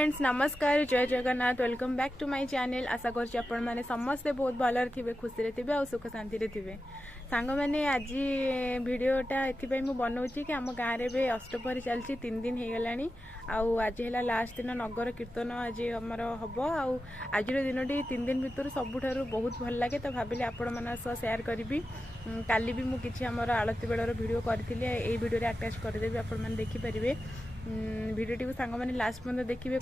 Friends नमस्कार जय Jagannath welcome back to my channel. आशा करछि आपण माने समस्ते बहुत भलर थिबे खुशी रे थिबे और सुख शांति रे थिबे। सांग माने आज वीडियोटा एथिपाई मु बनाउछि कि हम गाँव रे अष्टपहरी चलछि 3 दिन हे गलानी आउ आज है लास्ट दिन नगर कीर्तन आज हमर हबो आउ आज दिनटी 3 दिन भितर सबुठारु बहुत भल लागे तो भाबिले आपण माना सह शेयर करबी। काली भी मु किछि हमर आलती बेलर वीडियो करथिले एई वीडियो रे अटैच कर देबी आपण माने देखि परिबे। वीडियो टी सांग माने लास्ट पर्यंत देखिबे।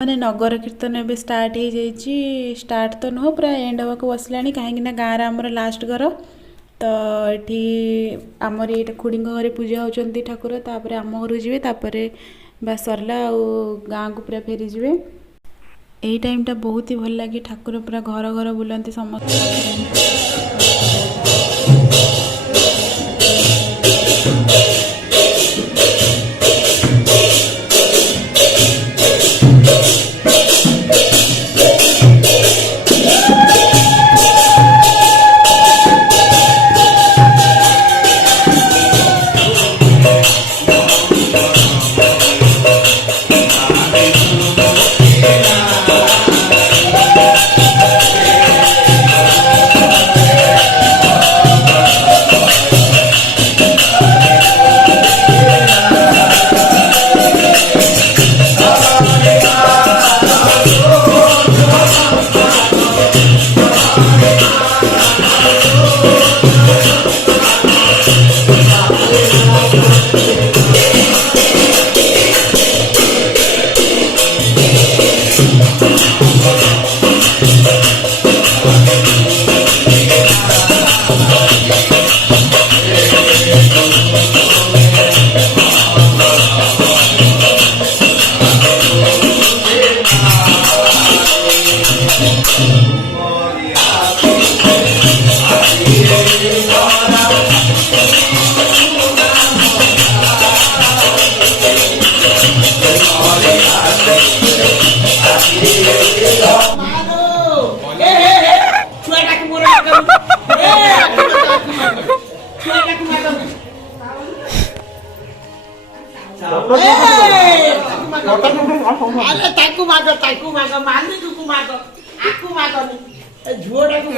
माने नगर कीर्तन एवं स्टार्ट हो जाइए। स्टार्ट तो नुह पूरा एंड हवा को बसला कहीं गाँव आमर लास्ट घर तो ये आमर ये खुड़ी घरे पूजा होती ठाकुर तापर आम घर जी बस सरला गाँ को पूरा फेरी जी। यही टाइमटा बहुत ही भल लगे ठाकुर पूरा घर घर बुलांती समस्त। अरे ताकू माग मालिक को माग आकू मागनी ए झुओटा को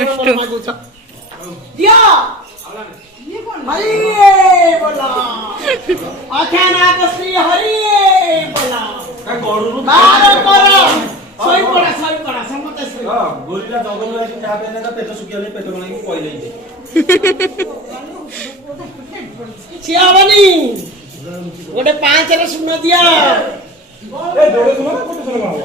मागु छ दियो ये कोन भाई बोला अखाना को श्री हरि बोला का गडु बार कर सोई पड़ा समते सोई गोरिला जगल लाइ चा पेने त पेट सुकियाले पेट बनाई पहिले छियावनी गोटे 5 रे सुन दिया ए जोड़े सुनो ना कोटे सुनो बाबा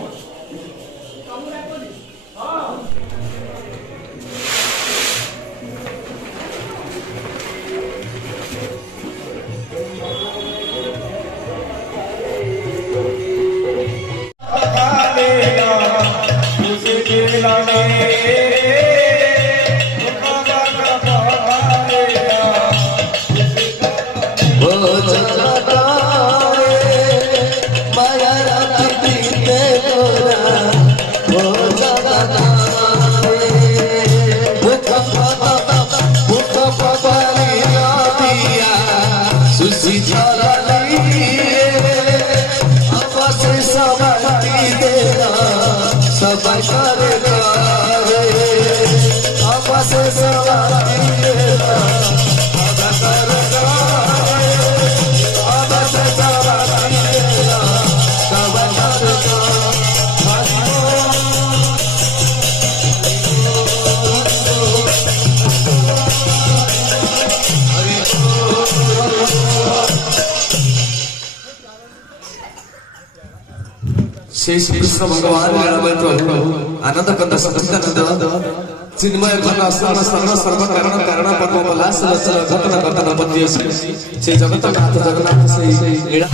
श्री कृष्ण भगवान लीलामय प्रभु आनंद कंद सच्चिदानंद चिन्मय घन स्थान सर्व सर्व कारण कारण पद्म पलास रचन घटन कर्तन पद्य श्री जगन्नाथ जगन्नाथ से लीला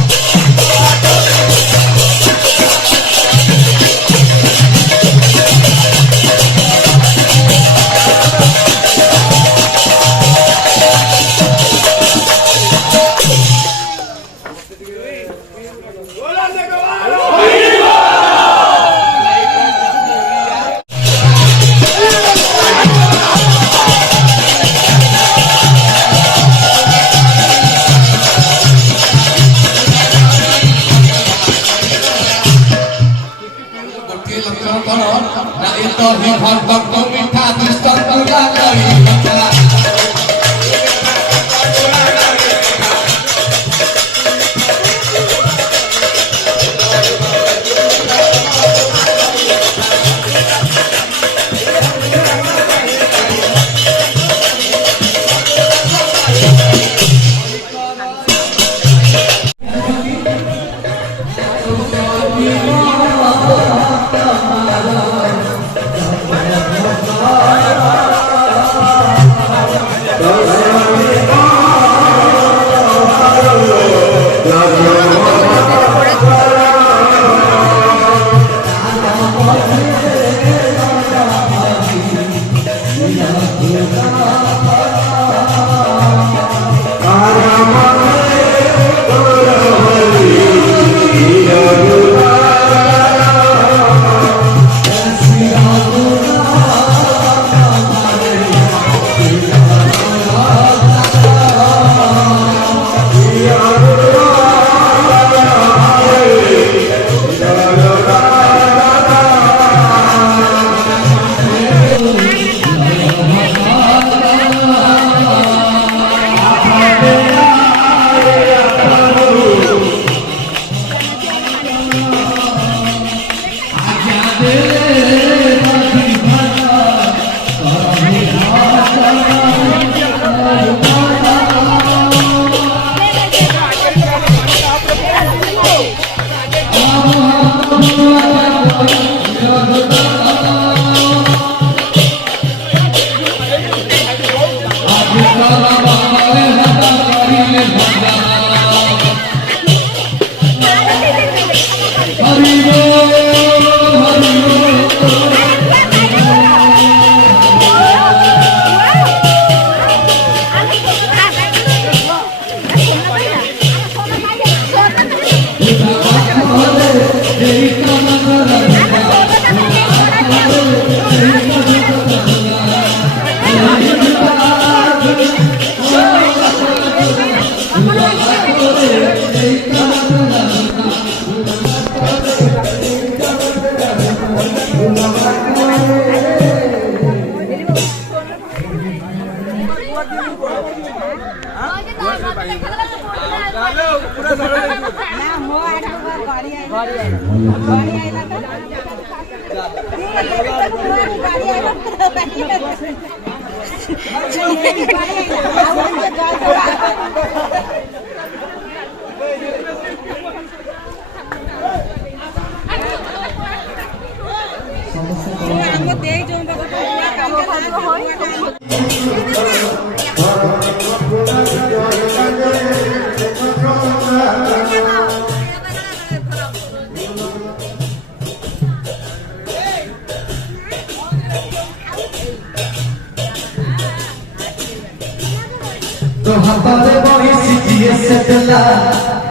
तो हाथरे बहिसी जिए से देला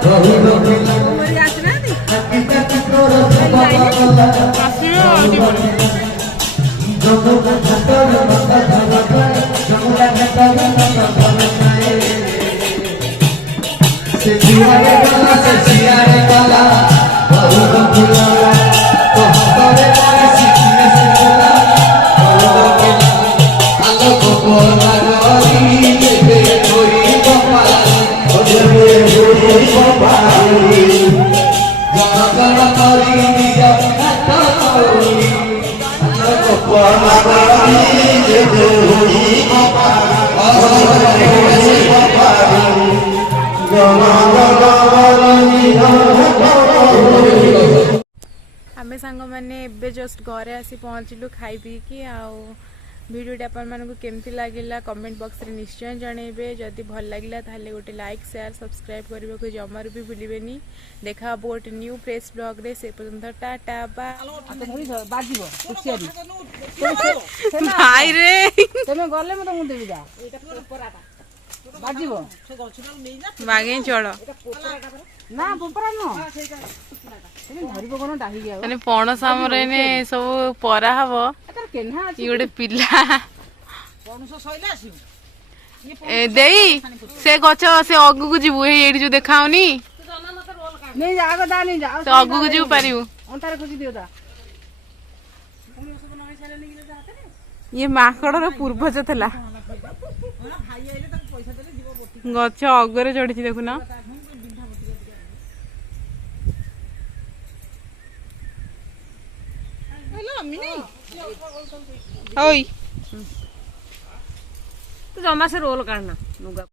रही रहिला हकीकत तोर बाबा जमुना घाटर माता धरकर जमुना घाटर माता धरकर से जियारे वाला बहुत भुला तो हाथरे बहिसी जिए से देला बहुत भुला आलो को लागरी दे कोई बाबा ओजरे कोई बाबा गणगण करी दिया खाता कोई आलो को लागरी दे कोई बाबा ओजरे कोई बाबा आमे सांग मैंने एबे जस्ट घरे आसी पहुँचलु खाई पी कि आउ भिडियोटी आपको केमती लगिला कमेंट बॉक्स रे निश्चय जनइबे जदि भल लगिला ताहले गोटे लाइक शेयर सब्सक्राइब करने को जमार भी भूलिबेनी देखा अब गोटे न्यू फ्रेश ब्लॉग रे से पर्यंत टाटा भाई रे तमे गले मते मु देबी जा बाजीबो बागे चढ़ ना पोपरा न धरिबो कोन डाही गया माने पणस हमरे ने सब परा हबो एतर केन्हा ई गोटे पिला पणस सइला आसी ए देई से गछ से अगु को जीवु हे एडी जो देखाउनी नहीं जागो दा नहीं जाओ से अगु को जीवु पारिबु अंतार खोजी दियो दा ये माकड़र पूर्वज थला गछ अगरे चढ़ी देखुना तो जमा से रोल काटना